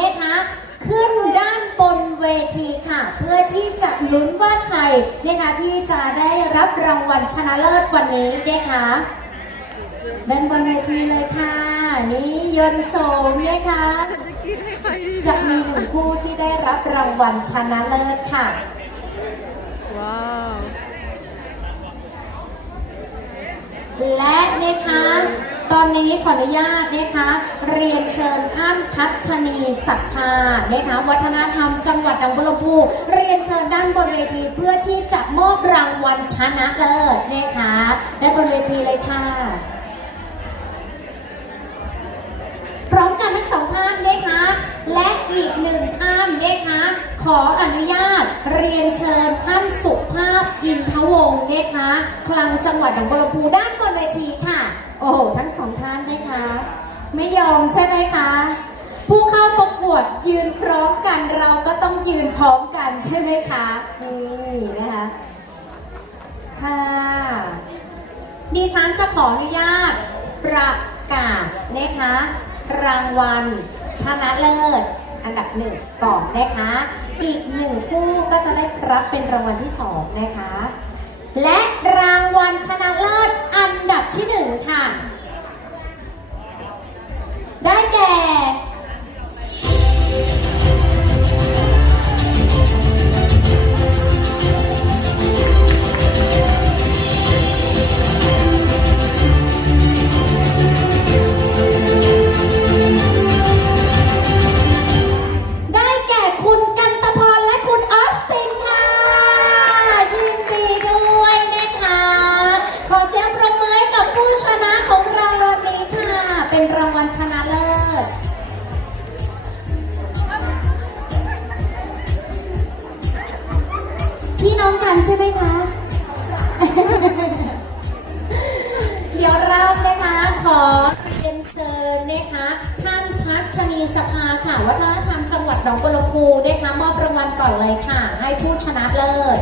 นะคะ ขึ้นด้านบนเวทีค่ะ เพื่อที่จะลุ้นว่าใครนะคะที่จะได้รับรางวัลชนะเลิศวันนี้นะคะด้านบนเวทีเลยค่ะ นี่ยนต์โฉมนะคะจะกินให้ใครดีจะมีหนึ่งผู้ที่ได้รับรางวัลชนะเลิศค่ะว้าวและนะคะต อนนี้ขออนุญาตนะคะเรียนเชิญท่านพัชนีศักภานะคะวัฒนธรรมจังหวัดหนองบัวลำพูเรียนเชิญด้านบนเวทีเพื่อที่จะมอบรางวัลชนะเลิศนะคะด้านบนเวทีเลยค่ะ พร้อมกันทั้งสองท่านนะคะและอีกหนึ่งท่านนะคะขออนุญาตเรียนเชิญท่านสุภาพอินทวงศ์นะคะคลังจังหวัดหนองบัวลำพูด้านบนเวที อ้โห ทั้งสองท่านนะคะ ไม่ยอมใช่ไหมคะ ผู้เข้าประกวดยืนพร้อมกันเราก็ต้องยืนพร้อมกันใช่ไหมคะ นี่นะคะ ค่ะดิฉันจะขออนุญาตประกาศนะคะ รางวัลชนะเลิศ อันดับหนึ่งก่อนนะคะ อีกหนึ่งคู่ก็จะได้รับเป็นรางวัลที่สองนะคะ และรางวัลชนะเลิศ ดับที่หนึ่งค่ะ ได้แก่ ลชนะเลิศ พี่น้องกันใช่ไหมคะ เดี๋ยวเรานะคะขอเรียนเชิญนะคะท่านพัชนีสภาค่ะ วัฒนธรรมจังหวัดหนองบัวลำพูนะคะมอบรางวัลก่อนเลยค่ะ ให้ผู้ชนะเลิศ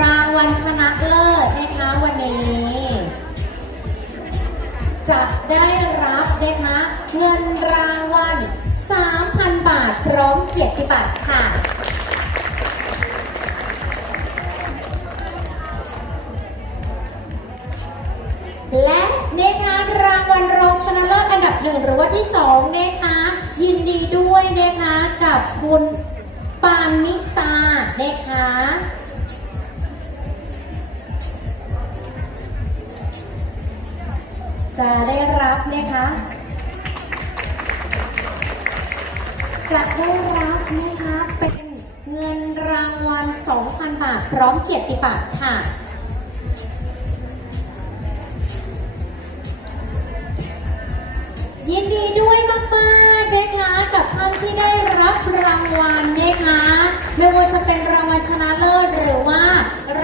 รางวัลชนะเลิศนะคะวันนี้ ได้รับนะคะเงินรางวัล 3,000 บาทพร้อมเกียรติบัตรค่ะ และนะคะรางวัลรองชนะเลิศอันดับหนึ่งหรือว่าที่สองนะคะยินดีด้วยนะคะกับคุณปานิตานะคะ จะได้รับนะคะ จะได้รับนะคะเป็นเงินรางวัล 2,000 บาท พร้อมเกียรติบัตรค่ะยินดีด้วยมากๆนะคะกับท่านที่ได้รับรางวัลนะคะไม่ว่าจะเป็นรางวัลชนะเลิศหรือว่า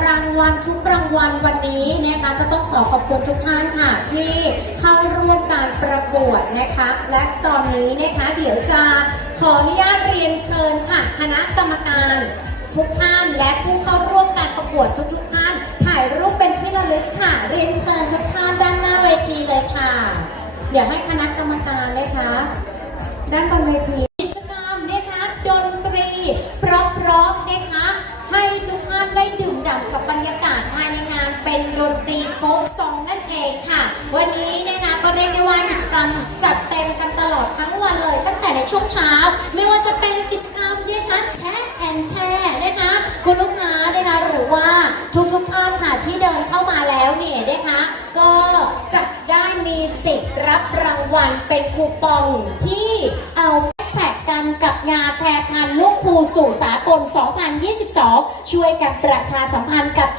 รางวัลทุกรางวัลวันนี้นะคะก็ต้อง อขอบคุณทุกท่านค่ะที่เข้าร่วมการประกวดนะคะ และตอนนี้นะคะเดี๋ยวจะขออนุญาตเรียนเชิญค่ะคณะกรรมการทุกท่านและผู้เข้าร่วมการประกวดทุกๆท่าน ถ่ายรูปเป็นที่ระลึกค่ะ เรียนเชิญทุกท่านด้านหน้าเวทีเลยค่ะ เดี๋ยวให้คณะกรรมการนะคะด้านบนเวที ตรีโฟกซองนั่นเองค่ะ วันนี้เนะคะก็เรียกได้ว่ากิจกรรมจัดเต็มกันตลอดทั้งวันเลย ตั้งแต่ในช่วงเช้า ไม่ว่าจะเป็นกิจกรรมนะคะแชทแอนแชร์นะคะคุณลูกค้านะคะหรือว่าทุกๆท่านค่ะที่เดินเข้ามาแล้วเนี่ยนะคะก็จะได้มีสิทธิ์รับรางวัลเป็นคูปองที่เอาแท็กกันกับงานแพรพันลูกภูสู่สากล 2022 ช่วยกันประชาสัมพันธ์กับ